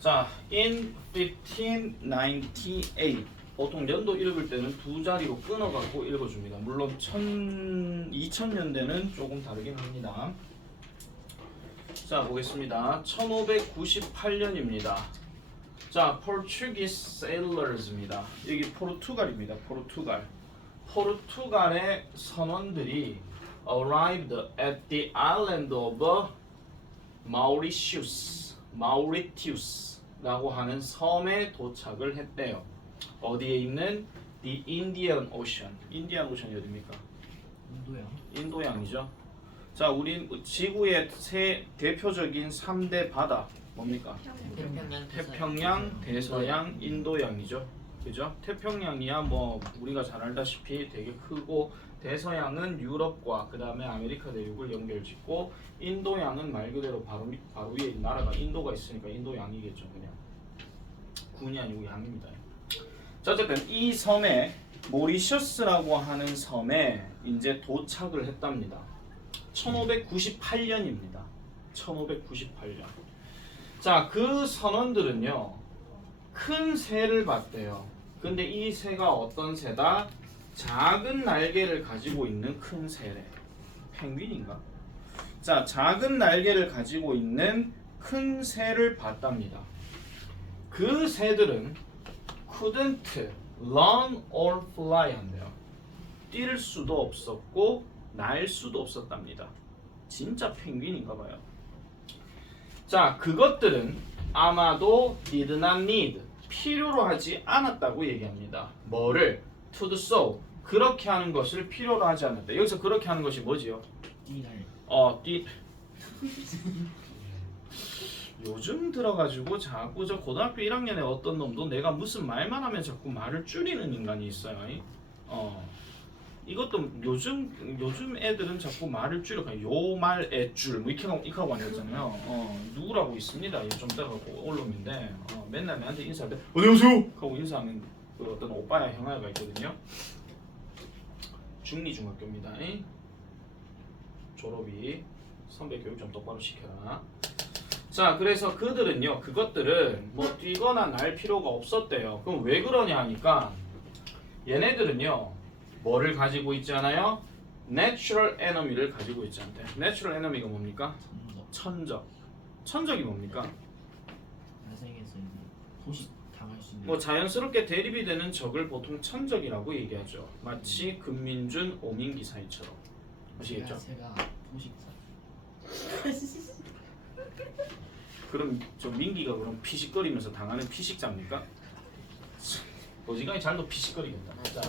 자, in 1598 보통 연도 읽을 때는 두 자리로 끊어갖고 읽어줍니다. 물론 2000년대는 조금 다르긴 합니다. 자, 보겠습니다. 1598년입니다. 자, Portuguese sailors입니다. 여기 포르투갈입니다. 포르투갈의 선원들이 arrived at the island of Mauritius라고 하는 섬에 도착을 했대요. 어디에 있는 the Indian Ocean. 인디안 오션이 어디입니까? 인도양이죠. 자, 우리 지구의 세 대표적인 3대 바다 뭡니까? 태평양, 대서양, 인도양이죠. 그죠? 태평양이야 뭐 우리가 잘 알다시피 되게 크고, 대서양은 유럽과 그 다음에 아메리카 대륙을 연결짓고, 인도양은 말 그대로 바로 위에 나라가 인도가 있으니까 인도양이겠죠. 그냥 군이 아니고 양입니다. 자, 어쨌든 이 섬에 모리셔스라고 하는 섬에 이제 도착을 했답니다. 1598년입니다. 1598년. 자, 그 선원들은요 큰 새를 봤대요. 근데 이 새가 어떤 새다? 작은 날개를 가지고 있는 큰 새래. 펭귄인가? 자, 작은 날개를 가지고 있는 큰 새를 봤답니다. 그 새들은 couldn't run or fly 한대요. 뛸 수도 없었고 날 수도 없었답니다. 진짜 펭귄인가 봐요. 자, 그것들은 아마도 did not need, 필요로 하지 않았다고 얘기합니다. 뭐를? to do so, 그렇게 하는 것을 필요로 하지 않았다. 여기서 그렇게 하는 것이 뭐지요? 요즘 들어가지고 자꾸 저 고등학교 1학년에 어떤 놈도 내가 무슨 말만 하면 자꾸 말을 줄이는 인간이 있어요. 이것도 요즘 애들은 자꾸 말을 줄여. 요 말의 줄 뭐 이렇게 하고 앉았잖아요. 누구라고 있습니다. 좀 따라가고 올놈인데 맨날 나한테 인사할 때 안녕하세요 하고 인사하는 그 어떤 오빠야 형아가 있거든요. 중리중학교입니다. 졸업이 선배 교육 좀 똑바로 시켜라. 자, 그래서 그것들은 뭐 뛰거나 날 필요가 없었대요. 그럼 왜 그러냐 하니까 얘네들은요 뭐를 가지고 있지 않아요? Natural enemy를 가지고 있지 않대. Natural enemy가 뭡니까? 천적. 천적이 뭡니까? 뭐 자연스럽게 대립이 되는 적을 보통 천적이라고 얘기하죠. 마치 금민준, 오민기 사이처럼. 아시겠죠? 그럼 저 민기가 그럼 피식거리면서 당하는 피식자입니까? 어지간히 잘도 피식거리겠다. 자,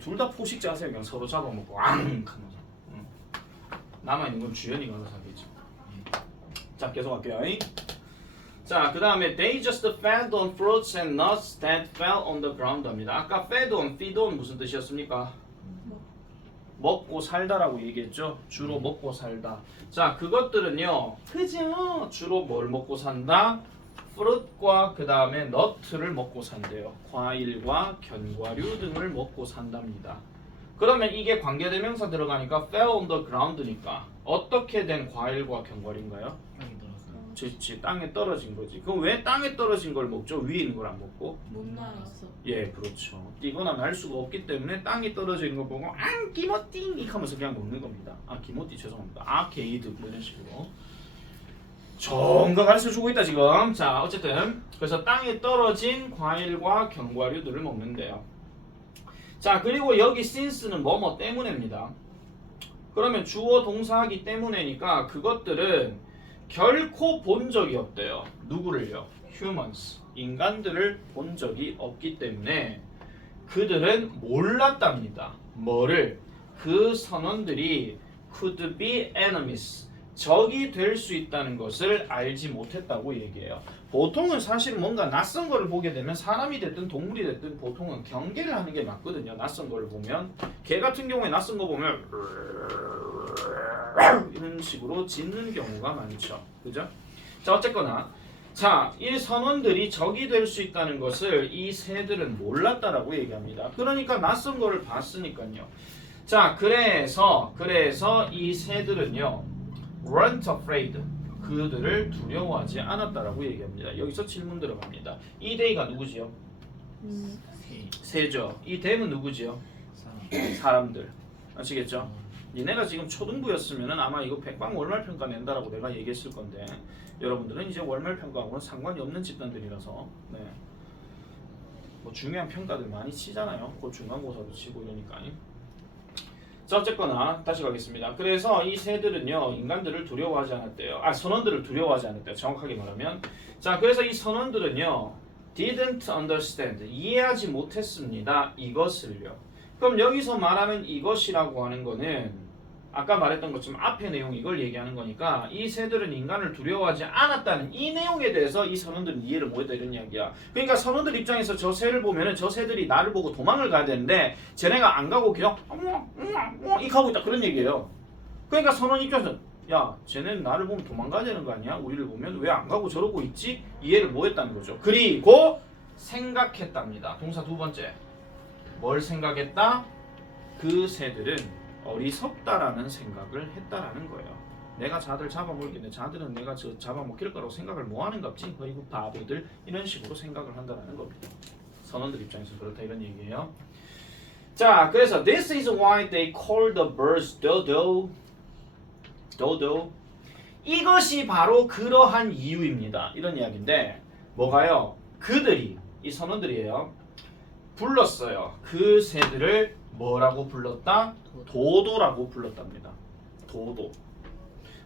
둘 다 포식자 하세요. 그냥 서로 잡아먹고 왕 하면서. 남아있는 건 주연이가 알아서 하겠죠. 자, 계속 할게요. 자, 그 다음에 they just fed on fruits and nuts that fell on the ground 합니다. 아까 feed on 무슨 뜻이었습니까? 먹고 살다라고 얘기했죠. 주로 먹고 살다. 자, 그것들은요 그죠? 주로 뭘 먹고 산다? fruit과 그 다음에 nut를 먹고 산대요. 과일과 견과류 등을 먹고 산답니다. 그러면 이게 관계대명사 들어가니까 fell on the ground니까 어떻게 된 과일과 견과류인가요? 그렇지, 땅에 떨어진 거지. 그럼 왜 땅에 떨어진 걸 먹죠? 위에 있는 걸 안 먹고? 못 날았어. 예, 그렇죠. 뛰거나 날 수가 없기 때문에 땅이 떨어진 거 보고 기모띠 이 하면서 그냥 먹는 겁니다. 기모띠 죄송합니다. 게이드 뭐 이런 식으로. 좋은 거 가르쳐주고 있다 지금. 자, 어쨌든 그래서 땅에 떨어진 과일과 견과류들을 먹는데요. 자, 그리고 여기 since는 뭐뭐 때문에입니다. 그러면 주어 동사하기 때문에니까 그것들은 결코 본 적이 없대요. 누구를요? humans, 인간들을 본 적이 없기 때문에 그들은 몰랐답니다. 뭐를? 그 선원들이 could be enemies, 적이 될 수 있다는 것을 알지 못했다고 얘기해요. 보통은 사실 뭔가 낯선 거를 보게 되면 사람이 됐든 동물이 됐든 보통은 경계를 하는 게 맞거든요. 낯선 거를 보면 개 같은 경우에 낯선 거 보면 이런 식으로 짖는 경우가 많죠. 그죠? 자, 어쨌거나 자, 이 선원들이 적이 될 수 있다는 것을 이 새들은 몰랐다라고 얘기합니다. 그러니까 낯선 거를 봤으니까요. 자, 그래서 이 새들은요 weren't afraid, 그들을 두려워하지 않았다라고 얘기합니다. 여기서 질문 들어갑니다. 이 데이가 누구지요? 새죠. 이 댐은 누구지요? 사람들. 아시겠죠? 얘네가 지금 초등부였으면은 아마 이거 백방 월말 평가 낸다라고 내가 얘기했을 건데 여러분들은 이제 월말 평가하고는 상관이 없는 집단들이라서 네. 뭐 중요한 평가들 많이 치잖아요. 곧 중간고사도 치고 이러니까. 자 어쨌거나 다시 가겠습니다. 그래서 이 새들은요 인간들을 두려워하지 않았대요. 선원들을 두려워하지 않았대요. 정확하게 말하면. 자 그래서 이 선원들은요 didn't understand 이해하지 못했습니다. 이것을요. 그럼 여기서 말하는 이것이라고 하는 거는 아까 말했던 것처럼 앞의 내용 이걸 얘기하는 거니까 이 새들은 인간을 두려워하지 않았다는 이 내용에 대해서 이 선원들은 이해를 못했다 이런 이야기야. 그러니까 선원들 입장에서 저 새를 보면은 저 새들이 나를 보고 도망을 가야 되는데 쟤네가 안 가고 그냥 이 하고 있다 그런 얘기예요. 그러니까 선원 입장에서 야 쟤네는 나를 보면 도망가야 되는 거 아니야? 우리를 보면 왜 안 가고 저러고 있지? 이해를 못했다는 거죠. 그리고 생각했답니다. 동사 두 번째. 뭘 생각했다? 그 새들은 어리석다라는 생각을 했다라는 거예요. 내가 자들 잡아먹겠네. 자들은 내가 저 잡아먹힐 거라고 생각을 뭐 하는갑지? 어이구 바보들 이런 식으로 생각을 한다라는 겁니다. 선원들 입장에서 그렇다 이런 얘기예요. 자, 그래서 this is why they call the birds dodo. dodo. 이것이 바로 그러한 이유입니다. 이런 이야기인데 뭐가요? 그들이 이 선원들이에요. 불렀어요. 그 새들을 뭐라고 불렀다? 도도라고 불렀답니다. 도도.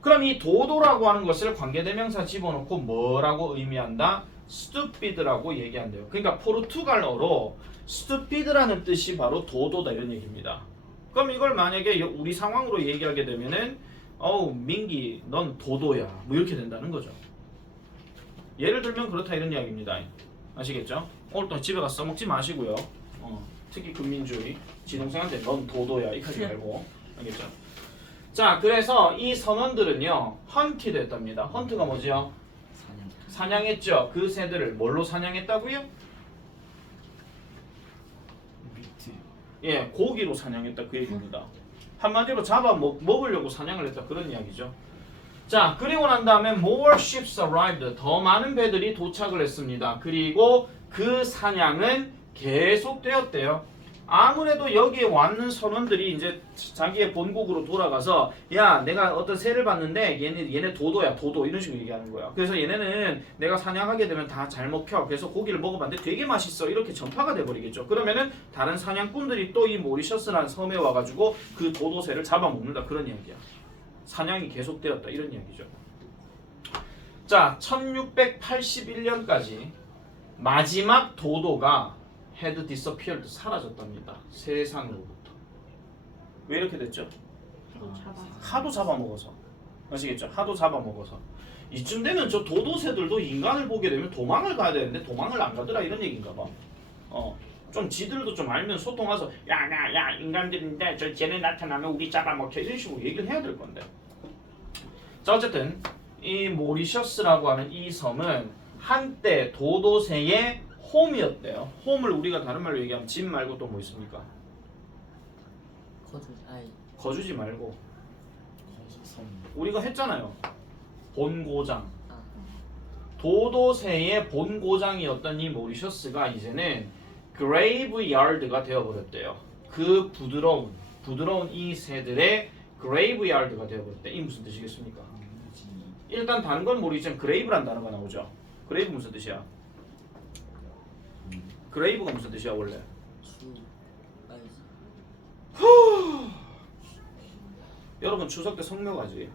그럼 이 도도라고 하는 것을 관계대명사 집어넣고 뭐라고 의미한다? stupid라고 얘기한대요. 그러니까 포르투갈어로 stupid라는 뜻이 바로 도도다 이런 얘기입니다. 그럼 이걸 만약에 우리 상황으로 얘기하게 되면은 민기 넌 도도야 뭐 이렇게 된다는 거죠. 예를 들면 그렇다 이런 이야기입니다. 아시겠죠? 오늘 또 집에 가서 써먹지 마시고요. 특히 금민주의 지동생한테 넌 도도야 이까지 말고 알겠죠? 자 그래서 이 선원들은요 헌티드 했답니다. 헌트가 뭐지요? 사냥했죠. 그 새들을 뭘로 사냥했다고요? 예, 고기로 사냥했다 그 얘기입니다. 한마디로 잡아 먹으려고 사냥을 했다 그런 이야기죠. 자 그리고 난 다음에 more ships arrived 더 많은 배들이 도착을 했습니다. 그리고 그 사냥은 계속되었대요. 아무래도 여기에 왔는 선원들이 이제 자기의 본국으로 돌아가서 야 내가 어떤 새를 봤는데 얘네 도도야 도도 이런 식으로 얘기하는 거야. 그래서 얘네는 내가 사냥하게 되면 다 잘 먹혀. 그래서 고기를 먹어봤는데 되게 맛있어. 이렇게 전파가 돼버리겠죠. 그러면은 다른 사냥꾼들이 또 이 모리셔스라는 섬에 와가지고 그 도도새를 잡아먹는다 그런 이야기야. 사냥이 계속되었다 이런 이야기죠. 자 1681년까지 마지막 도도가 had disappeared 사라졌답니다. 세상으로부터. 왜 이렇게 됐죠? 하도 잡아먹어서. 아시겠죠? 하도 잡아먹어서. 이쯤 되면 저 도도새들도 인간을 보게 되면 도망을 가야 되는데 도망을 안 가더라 이런 얘기인가 봐. 좀 지들도 좀 알면 소통해서 야 인간들인데 저 쟤네 나타나면 우리 잡아먹혀 이런 식으로 얘기를 해야 될 건데. 자 어쨌든 이 모리셔스라고 하는 이 섬은 한때 도도새의 홈이었대요. 홈을 우리가 다른 말로 얘기하면 집 말고 또 뭐 있습니까? 거주지 말고 우리가 했잖아요. 본고장. 도도새의 본고장이었던 이 모리셔스가 이제는 그레이브야드가 되어버렸대요. 그 부드러운 이 새들의 그레이브야드가 되어버렸대. 이 무슨 뜻이겠습니까? 일단 다른 건 모르겠지만 그레이브란 단어가 나오죠. 그레이브 무슨 뜻이야? 그레이브가 무슨 뜻이야 원래? 여러분 추석 때 성묘 가지?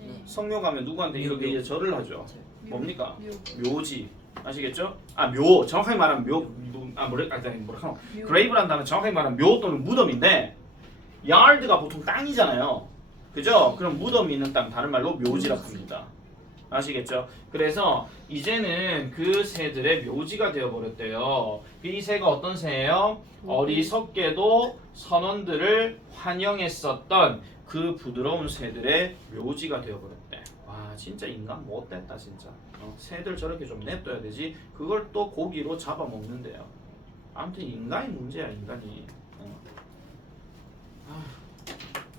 네. 성묘 가면 누구한테 이렇게 이제 절을 하죠. 뭡니까? 묘지. 아시겠죠? 묘. 정확하게 말하면 뭐라카노? 그레이브란 단어는 정확하게 말하면 묘 또는 무덤인데 야드가 보통 땅이잖아요. 그죠? 그럼 무덤이 있는 땅 다른 말로 묘지라고 합니다. 아시겠죠? 그래서 이제는 그 새들의 묘지가 되어버렸대요. 이 새가 어떤 새예요? 어리석게도 선원들을 환영했었던 그 부드러운 새들의 묘지가 되어버렸대. 와 진짜 인간 못됐다 진짜. 새들 저렇게 좀 냅둬야 되지. 그걸 또 고기로 잡아먹는데요. 아무튼 인간이 문제야 인간이.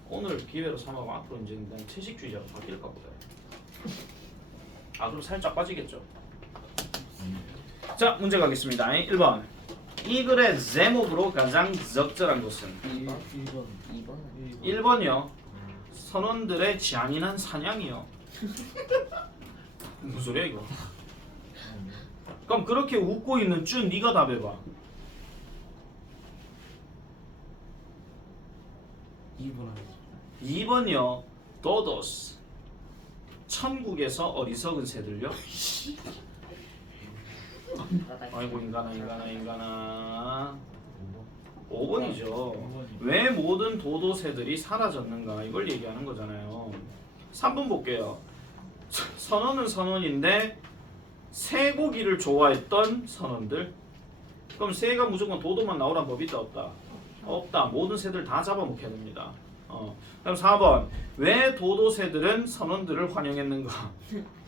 오늘 기회로 삼아서 앞으로 이제 난 채식주의자로 바뀔까 보다. 아 그럼 살짝 빠지겠죠. 자 문제 가겠습니다. 1번 이 글의 제목으로 가장 적절한 것은 2번 1번이요. 선원들의 잔인한 사냥이요. 무슨 소리야 이거? 그럼 그렇게 웃고 있는 준 네가 답해봐. 2번 하겠습니다. 2번이요. 도도스 천국에서 어리석은 새들요. 아이고 인간아 5번이죠. 왜 모든 도도 새들이 사라졌는가 이걸 얘기하는 거잖아요. 3번 볼게요. 선원은 선원인데 쇠고기를 좋아했던 선원들. 그럼 새가 무조건 도도만 나오란 법이 있다 없다? 없다. 모든 새들 다 잡아먹혀야 됩니다. 그럼 4번 왜 도도 새들은 선원들을 환영했는가?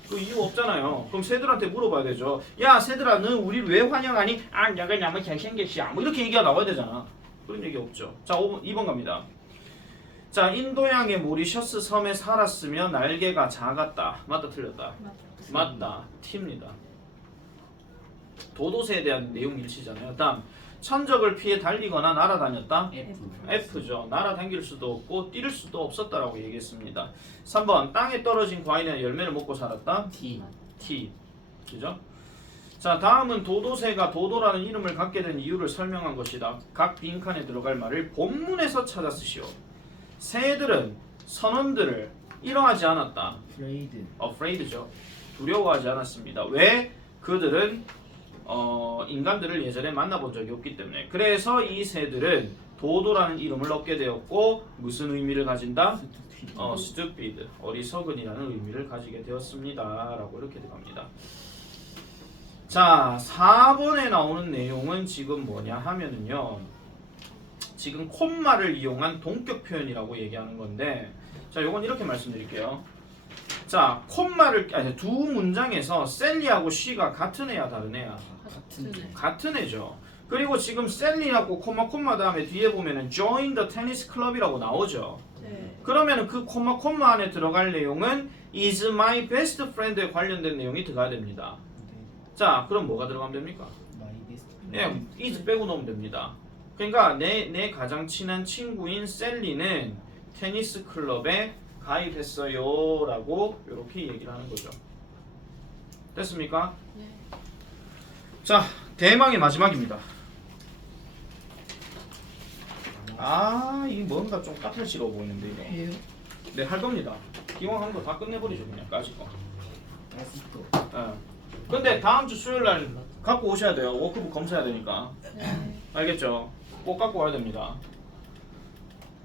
그 이유 없잖아요. 그럼 새들한테 물어봐야 되죠. 야 새들아 너 우리를 왜 환영하니? 아 내가 너무 잘생겼어. 뭐 이렇게 얘기가 나와야 되잖아. 그런 얘기 없죠. 자 2번 갑니다. 자 인도양의 모리셔스 섬에 살았으며 날개가 작았다. 맞다 틀렸다? 맞다. T입니다. 도도새에 대한 내용 일치잖아요. 다음 천적을 피해 달리거나 날아다녔다. F죠. 날아다닐 수도 없고 뛸 수도 없었다라고 얘기했습니다. 3번 땅에 떨어진 과일이나 열매를 먹고 살았다. T. 그죠? 자 다음은 도도새가 도도라는 이름을 갖게 된 이유를 설명한 것이다. 각 빈칸에 들어갈 말을 본문에서 찾아 쓰시오. 새들은 선원들을 이러하지 않았다. afraid죠. 두려워하지 않았습니다. 왜? 그들은 인간들을 예전에 만나본 적이 없기 때문에. 그래서 이 새들은 도도라는 이름을 얻게 되었고 무슨 의미를 가진다? stupid, 어리석은이라는 의미를 가지게 되었습니다. 라고 이렇게 들어갑니다. 자 4번에 나오는 내용은 지금 뭐냐 하면은요, 지금 콤마를 이용한 동격 표현이라고 얘기하는 건데, 자 요건 이렇게 말씀드릴게요. 자 콤마를 두 문장에서 셀리하고 쉬가 같은 애야 다른 애야? 같은 애죠. 그리고 지금 셀리하고 콤마 다음에 뒤에 보면은 join the tennis club이라고 나오죠. 그러면은 그 콤마 안에 들어갈 내용은 is my best friend에 관련된 내용이 들어가야 됩니다. 자 그럼 뭐가 들어가면 됩니까? 예, is 빼고 넣으면 됩니다. 그러니까 내 가장 친한 친구인 셀리는 테니스 클럽에 가입했어요 라고 이렇게 얘기를 하는 거죠. 됐습니까? 네. 자 대망의 마지막입니다. 이 뭔가 좀 까탈스러워 보이는데 이거. 해요? 네 할 겁니다. 기왕 하는 거 다 끝내버리죠 그냥 까짓거. 근데 다음 주 수요일 날 갖고 오셔야 돼요. 워크북 검사해야 되니까. 알겠죠? 꼭 갖고 와야 됩니다.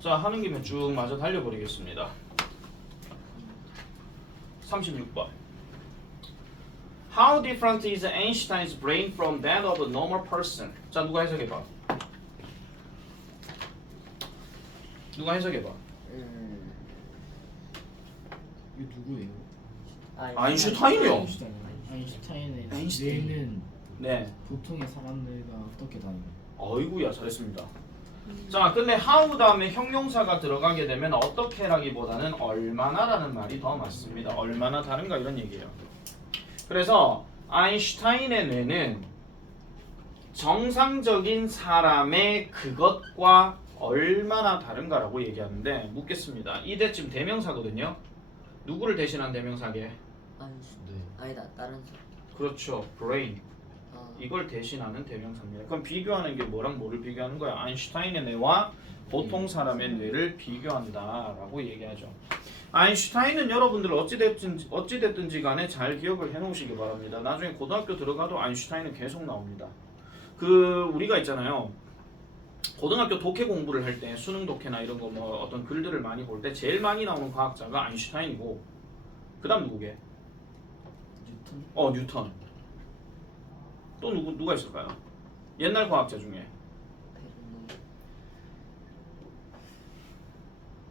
자 하는 김에 쭉 마저 달려버리겠습니다. 36번. How different is Einstein's brain from that of a normal person? 자 누가 해석해봐. 누가 해석해봐. 이거 누구예요? 아인슈타인이요. 아인슈타인의 아인슈타인. 뇌는 네. 보통의 사람들과 어떻게 다르나요? 어이구야 잘했습니다. 자 근데 how 다음에 형용사가 들어가게 되면 어떻게라기보다는 얼마나라는 말이 더 맞습니다. 얼마나 다른가 이런 얘기예요. 그래서 아인슈타인의 뇌는 정상적인 사람의 그것과 얼마나 다른가라고 얘기하는데 묻겠습니다. 이때쯤 대명사거든요. 누구를 대신한 대명사게? 아니다 다른 사람. 그렇죠. brain. 이걸 대신하는 대명사입니다. 그럼 비교하는 게 뭐랑 뭐를 비교하는 거야? 아인슈타인의 뇌와 보통 사람의 뇌를 비교한다라고 얘기하죠. 아인슈타인은 여러분들 어찌됐든지 간에 잘 기억을 해놓으시기 바랍니다. 나중에 고등학교 들어가도 아인슈타인은 계속 나옵니다. 우리가 있잖아요. 고등학교 독해 공부를 할 때 수능 독해나 이런 거 뭐 어떤 글들을 많이 볼 때 제일 많이 나오는 과학자가 아인슈타인이고 그 다음 누구게? 뉴턴. 또 누가 있을까요? 옛날 과학자 중에.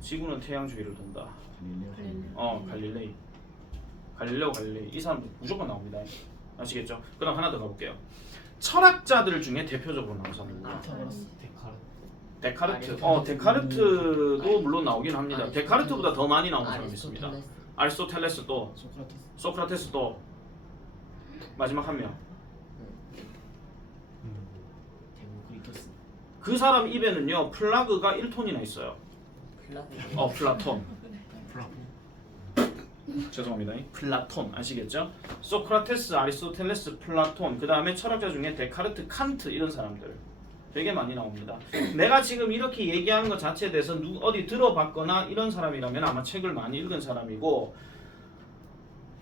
지구는 태양 주위를 돈다. 갈릴레오 갈릴레이. 이 사람 무조건 나옵니다. 아시겠죠? 그럼 하나 더 가볼게요. 철학자들 중에 대표적으로 나온 사람 누구야? 데카르트. 데카르트도 물론 나오긴 합니다. 데카르트보다 더 많이 나온 사람이 있습니다. 아리스토텔레스 또 소크라테스. 소크라테스 또 마지막 한 명. 데모크리토스. 그 사람 입에는요 플라그가 1톤이나 있어요. 플라그. 플라톤. 플라톤. 죄송합니다. 플라톤 아시겠죠? 소크라테스, 아리스토텔레스, 플라톤. 그 다음에 철학자 중에 데카르트, 칸트 이런 사람들 되게 많이 나옵니다. 내가 지금 이렇게 얘기하는 것 자체에 대해서 어디 들어봤거나 이런 사람이라면 아마 책을 많이 읽은 사람이고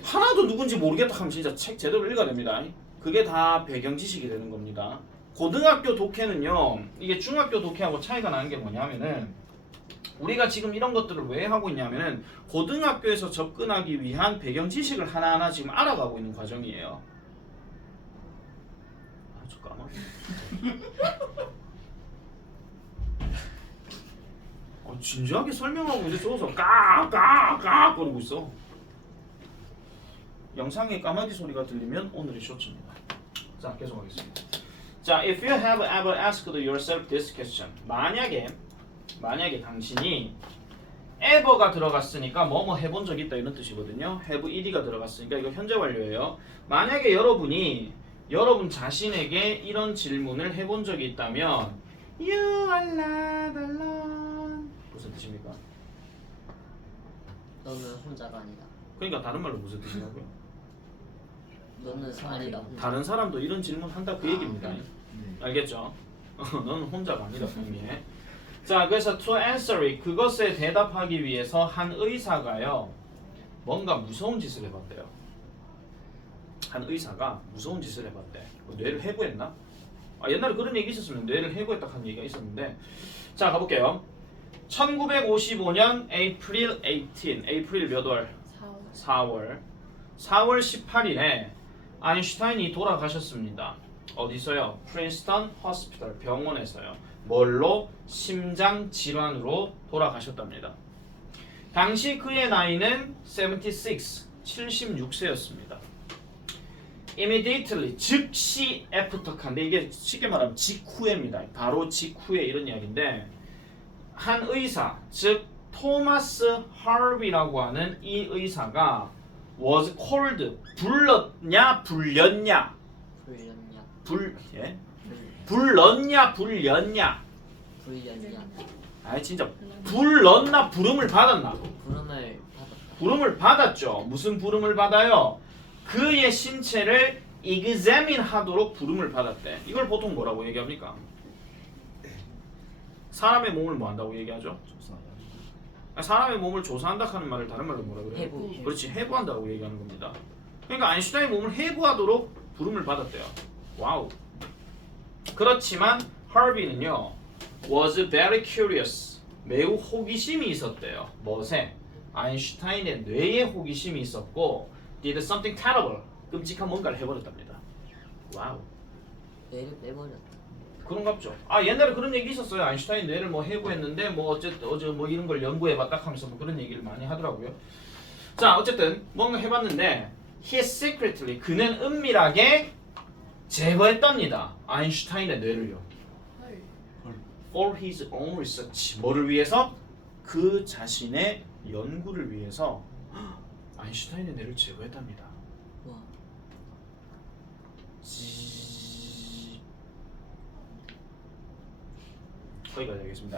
하나도 누군지 모르겠다 하면 진짜 책 제대로 읽어야 됩니다. 그게 다 배경 지식이 되는 겁니다. 고등학교 독해는요 이게 중학교 독해하고 차이가 나는 게 뭐냐면은 우리가 지금 이런 것들을 왜 하고 있냐면은 고등학교에서 접근하기 위한 배경 지식을 하나하나 지금 알아가고 있는 과정이에요. 아 잠깐만. 진지하게 설명하고 있는데 저기서 까까까 거리고 있어. 영상에 까마귀 소리가 들리면 오늘의 쇼츠입니다. 자 계속하겠습니다. 자, if you have ever asked yourself this question, 만약에 당신이 ever가 들어갔으니까 뭐뭐 해본 적 있다 이런 뜻이거든요. have ed가 들어갔으니까 이거 현재 완료예요. 만약에 여러분 자신에게 이런 질문을 해본 적이 있다면 You are not alone 무슨 뜻입니까? 너는 혼자가 아니다. 그러니까 다른 말로 무슨 뜻이냐고요? 너는 아니다. 혼자. 다른 사람도 이런 질문 한다 그 얘기입니다. 네. 알겠죠? 너는 혼자가 아니다 분명히. 자, 그래서 to answer it 그것에 대답하기 위해서 한 의사가요 뭔가 무서운 짓을 해봤대요. 한 의사가 무서운 짓을 해봤대. 뇌를 해부했나? 옛날에 그런 얘기 있었으면 뇌를 해부했다 하는 얘기가 있었는데 자 가볼게요. 1955년 April 18 에이프릴 몇 월? 4월 18일에 아인슈타인이 돌아가셨습니다. 어디서요? 프린스턴 호스피털 병원에서요. 뭘로? 심장 질환으로 돌아가셨답니다. 당시 그의 나이는 76세였습니다. Immediately 즉시 애프터칸데 이게 쉽게 말하면 직후에입니다. 바로 직후에 이런 이야기인데 한 의사 즉 토마스 하비라고 하는 이 의사가 was called 불렀냐 불렸냐 불렀냐 불렸냐 아니 진짜 불렀나 부름을 받았나 부름을 받았죠. 무슨 부름을 받아요? 그의 신체를 examine 하도록 부름을 받았대. 이걸 보통 뭐라고 얘기합니까? 사람의 몸을 뭐 한다고 얘기하죠? 사람의 몸을 조사한다 하는 말을 다른 말로 뭐라 그래요? 해부. 그렇지, 해부한다고 얘기하는 겁니다. 그러니까 아인슈타인의 몸을 해부하도록 부름을 받았대요. 와우. 그렇지만 하비는요 was very curious 매우 호기심이 있었대요. 무엇에? 아인슈타인의 뇌에 호기심이 있었고 did something terrible 끔찍한 뭔가를 해버렸답니다. 와우. 뇌를 빼버렸다. 그런갑죠. 옛날에 그런 얘기 있었어요. 아인슈타인 뇌를 뭐 해부했는데 뭐 어쨌든 어제 뭐 이런 걸 연구해봤다 하면서 뭐 그런 얘기를 많이 하더라고요. 자 어쨌든 뭔가 해봤는데 he secretly 그는 은밀하게 제거했답니다. 아인슈타인의 뇌를요. For his own research 뭐를 위해서? 그 자신의 연구를 위해서 아인슈타인의 뇌를 제거했답니다. 와. 거기까지 하겠습니다.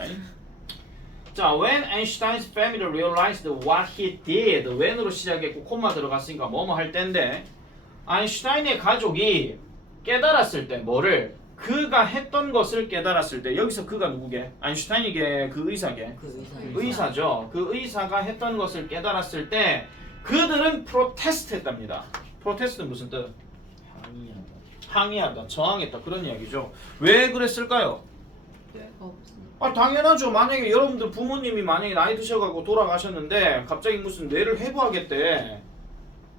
자, when Einstein's family realized what he did, when으로 시작했고 콤마 들어갔으니까 뭐뭐 할 때인데 아인슈타인의 가족이 깨달았을 때 뭐를? 그가 했던 것을 깨달았을 때 여기서 그가 누구게? 아인슈타인이게 그 의사게? 그 의사죠. 그 의사가 했던 것을 깨달았을 때 그들은 프로테스트 했답니다. 프로테스트는 무슨 뜻? 항의하다, 저항했다 그런 이야기죠. 왜 그랬을까요? 당연하죠. 만약에 여러분들 부모님이 만약에 나이 드셔가지고 돌아가셨는데 갑자기 무슨 뇌를 해부하겠대.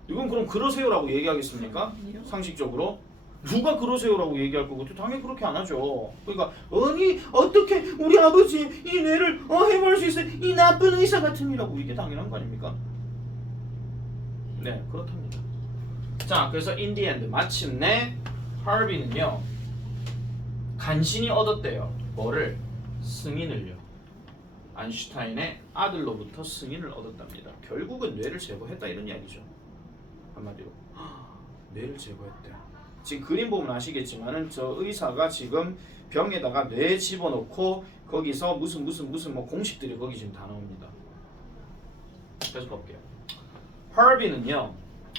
이건 그럼 그러세요라고 얘기하겠습니까? 상식적으로 누가 그러세요라고 얘기할 거고 당연히 그렇게 안 하죠. 그러니까 아니 어떻게 우리 아버지 이 뇌를 해부할 수 있어요? 이 나쁜 의사 같으니라고 이게 당연한 거 아닙니까? 네 그렇답니다. 자 그래서 in the end 마침내 하비는요 간신히 얻었대요. 뭐를? 승인을요. 아인슈타인의 아들로부터 승인을 얻었답니다. 결국은 뇌를 제거했다 이런 이야기죠. 한마디로 뇌를 제거했대. 지금 그림 보면 아시겠지만은 저 의사가 지금 병에다가 뇌 집어넣고 거기서 무슨 뭐 공식들이 거기 지금 다 나옵니다. 계속 볼게요. 허비는요,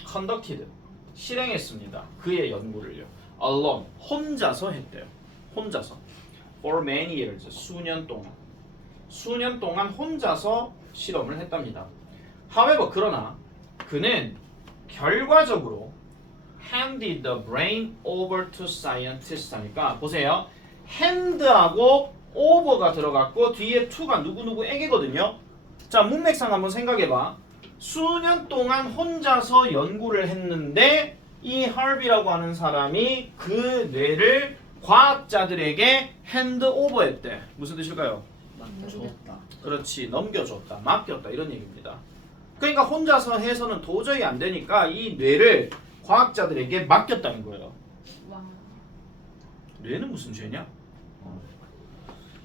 conducted 실행했습니다. 그의 연구를요. alone 혼자서 했대요. 혼자서 for many years 수년 동안 혼자서 실험을 했답니다. However 그러나 그는 결과적으로 handed the brain over to scientists 하니까 보세요. hand하고 over가 들어갔고 뒤에 to가 누구누구에게거든요. 자, 문맥상 한번 생각해봐. 수년 동안 혼자서 연구를 했는데 이 할비라고 하는 사람이 그 뇌를 과학자들에게 핸드오버했대. 무슨 뜻일까요? 줬다. 그렇지, 넘겨줬다, 맡겼다 이런 얘기입니다. 그러니까 혼자서 해서는 도저히 안 되니까 이 뇌를 과학자들에게 맡겼다는 거예요. 와. 뇌는 무슨 죄냐?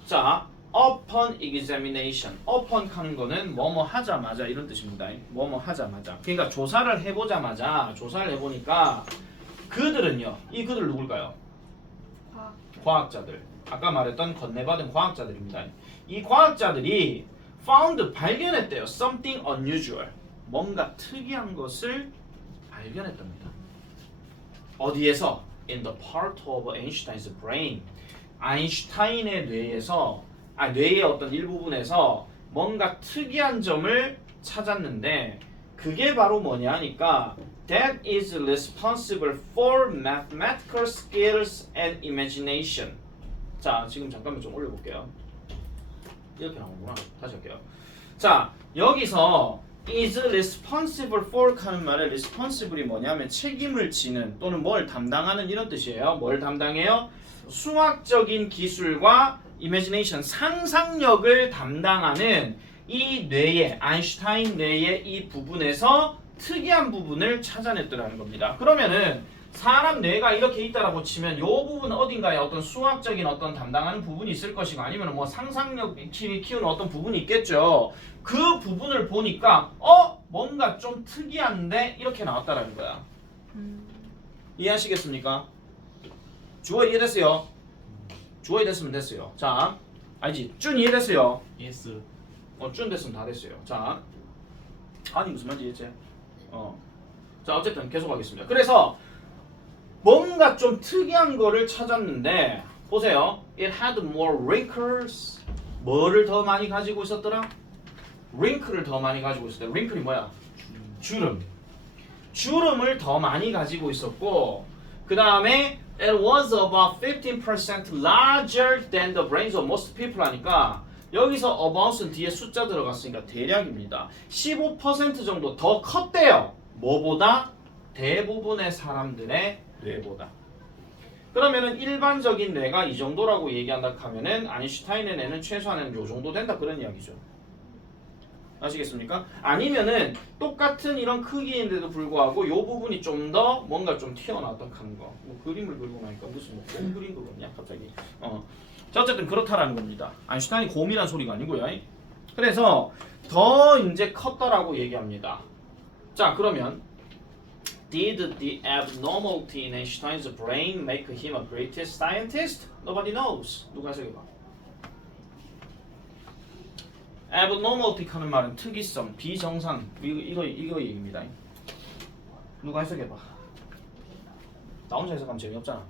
자, upon examination. upon 하는 거는 뭐뭐 하자마자 이런 뜻입니다. 뭐뭐 하자마자. 그러니까 조사를 해보자마자 조사를 해보니까 그들은요. 이 그들 누굴까요? 과학. 과학자들. 아까 말했던 건네받은 과학자들입니다. 이 과학자들이 found 발견했대요. something unusual. 뭔가 특이한 것을 발견했답니다. 어디에서? In the part of Einstein's brain. 아인슈타인의 뇌에서 뇌의 어떤 일부분에서 뭔가 특이한 점을 찾았는데 그게 바로 뭐냐 하니까 that is responsible for mathematical skills and imagination. 자, 지금 잠깐만 좀 올려볼게요. 이렇게 나오구나. 다시 할게요. 자, 여기서 is responsible for 하는 말에 responsible이 뭐냐면 책임을 지는 또는 뭘 담당하는 이런 뜻이에요. 뭘 담당해요? 수학적인 기술과 imagination, 상상력을 담당하는 이 뇌의, 아인슈타인 뇌의 이 부분에서 특이한 부분을 찾아냈더라는 겁니다. 그러면은 사람 뇌가 이렇게 있다라고 치면 이 부분 어딘가에 어떤 수학적인 어떤 담당하는 부분이 있을 것이고 아니면 뭐 상상력 키우는 어떤 부분이 있겠죠. 그 부분을 보니까 뭔가 좀 특이한데 이렇게 나왔다라는 거야. 이해하시겠습니까? 주어 이해됐어요? 주어 이해됐으면 됐어요. 자, 알지? 준 이해됐어요? 예스. 준 됐으면 다 됐어요. 자, 아니 무슨 말인지 이해했지? 자, 어쨌든 계속하겠습니다. 그래서 뭔가 좀 특이한 거를 찾았는데 보세요. It had more wrinkles. 뭐를 더 많이 가지고 있었더라? wrinkle을 더 많이 가지고 있었대. wrinkle이 뭐야? 주름. 주름을 더 많이 가지고 있었고 그 다음에 it was about 15% larger than the brains of most people 하니까 여기서 about은 뒤에 숫자 들어갔으니까 대략입니다. 15% 정도 더 컸대요. 뭐보다? 대부분의 사람들의 뇌보다. 그러면은 일반적인 뇌가 이 정도라고 얘기한다 하면은 아인슈타인의 뇌는 최소한은 요 정도 된다 그런 이야기죠. 아시겠습니까? 아니면은 똑같은 이런 크기인데도 불구하고 요 부분이 좀 더 뭔가 좀 튀어나왔던 하는 거. 뭐 그림을 그리고 나니까 무슨 뭐 곰 그린 거 같냐 갑자기. 자, 어쨌든 그렇다라는 겁니다. 아인슈타인이 곰이란 소리가 아니고요. 그래서 더 이제 컸다라고 얘기합니다. 자, 그러면 Did the abnormality in Einstein's brain make him a greatest scientist? Nobody knows. 누가 해석해봐. abnormality 하는 말은 특이성, 비정상 이거 얘기입니다. 누가 해석해봐. 나 혼자 해석하면 재미없잖아.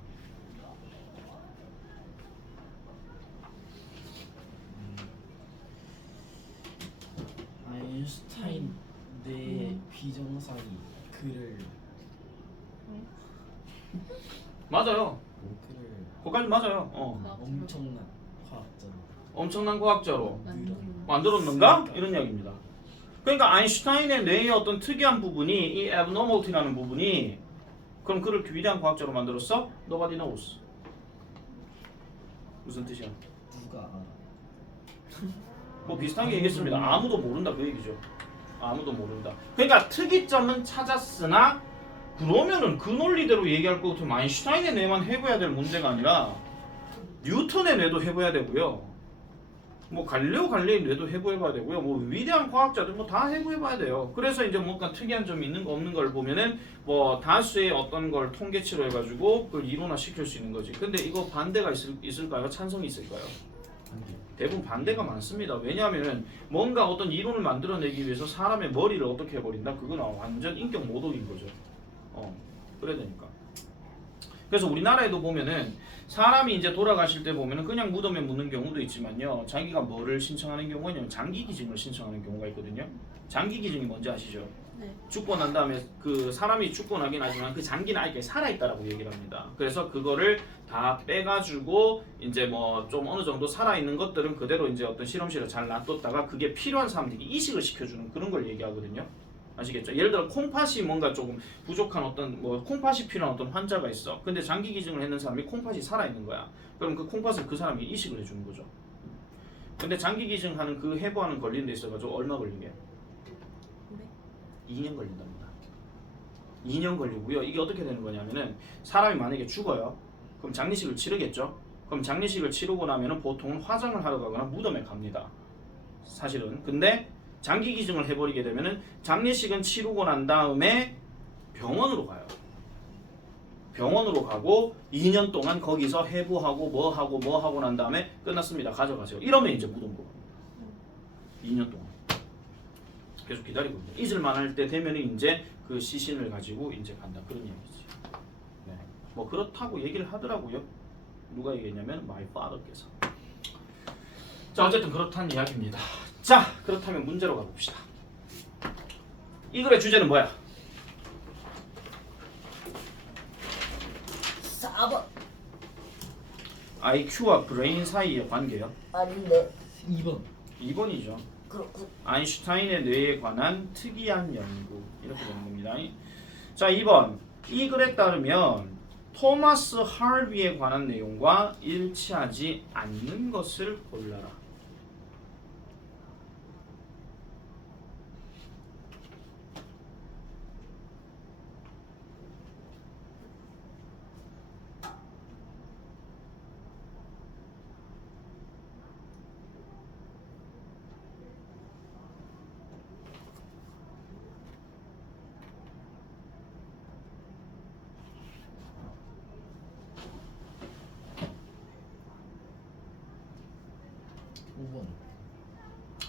아인슈타인 내 비정상이 그를 맞아요. 그를 거기까지 맞아요. 엄청난 과학자로 엄청난 과학자로 만들어. 만들었는가? 이런 이야기입니다. 그러니까 아인슈타인의 뇌의 어떤 특이한 부분이 이 abnormality라는 부분이 그럼 그를 위대한 과학자로 만들었어? Nobody knows. 무슨 뜻이야? 누가 알아? 뭐 비슷하게 얘기했습니다. 아무도 모른다 그 얘기죠. 아무도 모른다. 그러니까 특이점은 찾았으나 그러면은 그 논리대로 얘기할 것 같으면 아인슈타인의 뇌만 해봐야 될 문제가 아니라 뉴턴의 뇌도 해봐야 되고요. 뭐 갈릴레오 갈릴레이도 해부해봐야 되고요. 뭐 위대한 과학자들 뭐 다 해부해봐야 돼요. 그래서 이제 뭔가 특이한 점이 있는 거 없는 걸 보면은 뭐 다수의 어떤 걸 통계치로 해가지고 그걸 이론화 시킬 수 있는 거지. 근데 이거 반대가 있을까요? 찬성이 있을까요? 대부분 반대가 많습니다. 왜냐하면 뭔가 어떤 이론을 만들어내기 위해서 사람의 머리를 어떻게 해버린다? 그건 완전 인격 모독인 거죠. 그래야 되니까. 그래서 우리나라에도 보면은 사람이 이제 돌아가실 때 보면은 그냥 무덤에 묻는 경우도 있지만요. 자기가 뭐를 신청하는 경우는 장기 기증을 신청하는 경우가 있거든요. 장기 기증이 뭔지 아시죠? 네. 죽고 난 다음에 그 사람이 죽고 나긴 하지만 그 장기는 아직까지 살아있다라고 얘기를 합니다. 그래서 그거를 다 빼가지고 이제 뭐 좀 어느 정도 살아있는 것들은 그대로 이제 어떤 실험실에 잘 놔뒀다가 그게 필요한 사람들이 이식을 시켜주는 그런 걸 얘기하거든요. 아시겠죠? 예를 들어 콩팥이 뭔가 조금 부족한 어떤 뭐 콩팥이 필요한 어떤 환자가 있어. 근데 장기 기증을 했는 사람이 콩팥이 살아있는 거야. 그럼 그 콩팥을 그 사람이 이식을 해주는 거죠. 근데 장기 기증하는 그 해부하는 걸리는 데 있어가지고 얼마 걸리게? 2년 걸린답니다. 2년 걸리고요. 이게 어떻게 되는 거냐면은 사람이 만약에 죽어요. 그럼 장례식을 치르겠죠. 그럼 장례식을 치르고 나면은 보통은 화장을 하러 가거나 무덤에 갑니다. 사실은. 근데 장기 기증을 해버리게 되면은 장례식은 치르고 난 다음에 병원으로 가요. 병원으로 가고 2년 동안 거기서 해부하고 뭐 하고 난 다음에 끝났습니다. 가져가세요. 이러면 이제 무덤으로 갑니다. 2년 동안. 계속 기다리고 있죠. 잊을만 할 때 되면은 이제 그 시신을 가지고 이제 간다 그런 얘기지. 네. 뭐 그렇다고 얘기를 하더라고요. 누가 얘기했냐면 my father께서. 자 어쨌든 그렇다는 이야기입니다. 자 그렇다면 문제로 가봅시다. 이 글의 주제는 뭐야? 4번. IQ와 브레인 사이의 관계요. 아닌데. 2번. 2번이죠. 그렇군. 아인슈타인의 뇌에 관한 특이한 연구 이렇게 되는 겁니다. 자 2번 이 글에 따르면 토마스 하비에 관한 내용과 일치하지 않는 것을 골라라.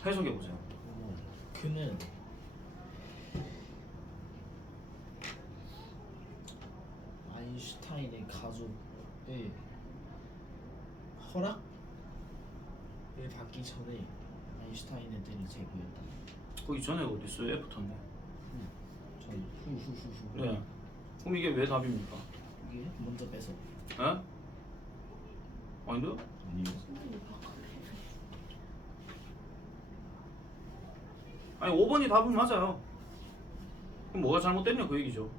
해석해 보세요. 그는 아인슈타인의 가족의 허락을 받기 전에 아인슈타인의 뇌를 제거했다. 거기 전에 어디 있어요? F턴데. 전 후후후후. 네. 그럼 이게 왜 답입니까? 이게 먼저 빼서. 에? 아닌데요? 아니요. 아니 5번이 답은 맞아요. 그럼 뭐가 잘못됐냐 그 얘기죠.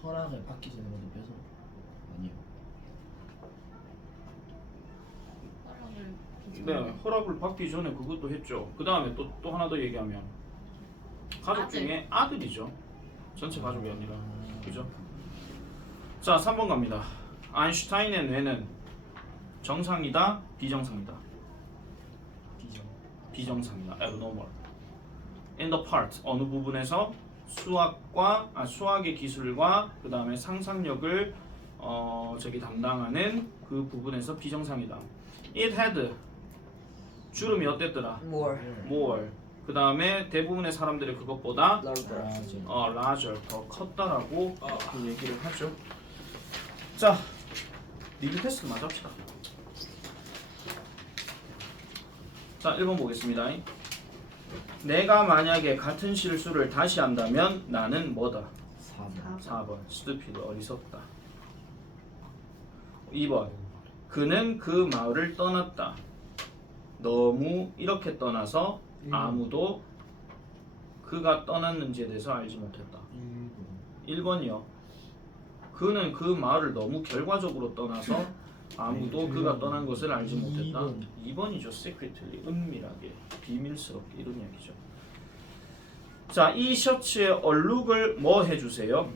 허락을 받기 전에 먼저 빼서. 아니요. 허락을 네, 허락을 받기 전에 그것도 했죠. 그 다음에 또 하나 더 얘기하면 가족 아들. 중에 아들이죠. 전체 가족이 아니라 그죠? 자 3번 갑니다. 아인슈타인의 뇌는 정상이다, 비정상이다. 비정상이다. abnormal. in the part 어느 부분에서 수학의 기술과 그 다음에 상상력을 담당하는 그 부분에서 비정상이다. It had 주름이 어땠더라? more. 그 다음에 대부분의 사람들이 그것보다 larger 더 컸다라고 그 얘기를 하죠. 자, 리뷰 테스트 마저 합시다. 자, 1번 보겠습니다. 내가 만약에 같은 실수를 다시 한다면 나는 뭐다? 4번. 4번 stupid 어리석다. 2번 그는 그 마을을 떠났다. 너무 이렇게 떠나서 아무도 그가 떠났는지에 대해서 알지 못했다. 1번이요. 그는 그 마을을 너무 결과적으로 떠나서 아무도 그가 떠난 것을 알지 못했다. 2번이죠. secretly 은밀하게 비밀스럽게 이런 이야기죠. 자, 이 셔츠의 얼룩을 뭐 해주세요?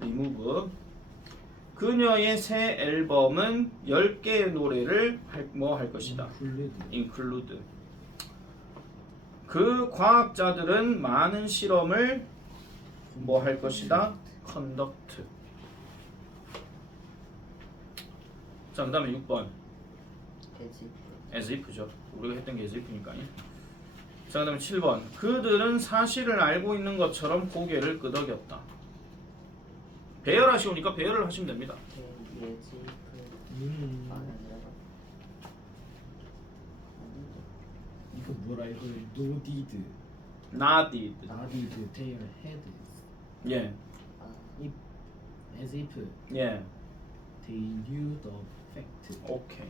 remove. 그녀의 새 앨범은 10개의 노래를 할 것이다. 블레드. include. 그 과학자들은 많은 실험을 뭐 할 것이다? conduct. 자, 그 다음에 6번 돼지. as if죠. 우리가 했던 게 as if니까요. 자, 그 다음에 7번 그들은 사실을 알고 있는 것처럼 고개를 끄덕였다. 배열하시오니까 배열을 하시면 됩니다. 돼지. 아니라. 이거 뭐라 이거 노디드. nodded. 나디드 테일 헤드. 예, 이 as if 예, they knew the fact. 오케이.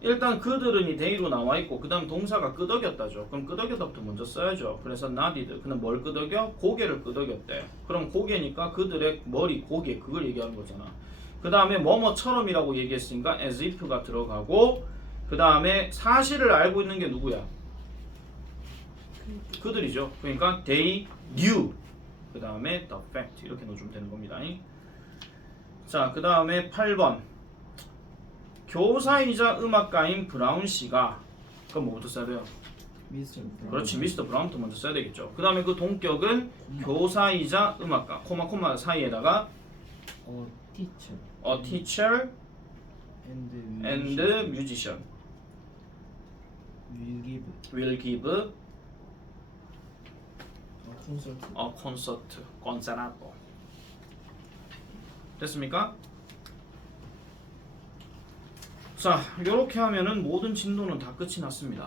일단 그들은 이 they로 나와 있고 그 다음 동사가 끄덕였다죠. 그럼 끄덕였다부터 먼저 써야죠. 그래서 nodded. 그는 뭘 끄덕여? 고개를 끄덕였대. 그럼 고개니까 그들의 머리, 고개 그걸 얘기하는 거잖아. 그 다음에 뭐뭐처럼이라고 얘기했으니까 as if가 들어가고 그 다음에 사실을 알고 있는 게 누구야? 그들이죠. 그러니까 they knew. 그 다음에 the fact 이렇게 넣어주면 되는 겁니다. 자, 그 다음에 8번 교사이자 음악가인 브라운 씨가 그럼 뭐부터 써야 돼요? 미스터 브라운. 그렇지, 미스터 브라운부터 먼저 써야 되겠죠. 그 다음에 그 동격은 교사이자 음악가 코마 사이에다가 teacher a teacher and and musician will give will give concert. a concert, concerto. 됐습니까? 자, 이렇게 하면은 모든 진도는 다 끝이 났습니다.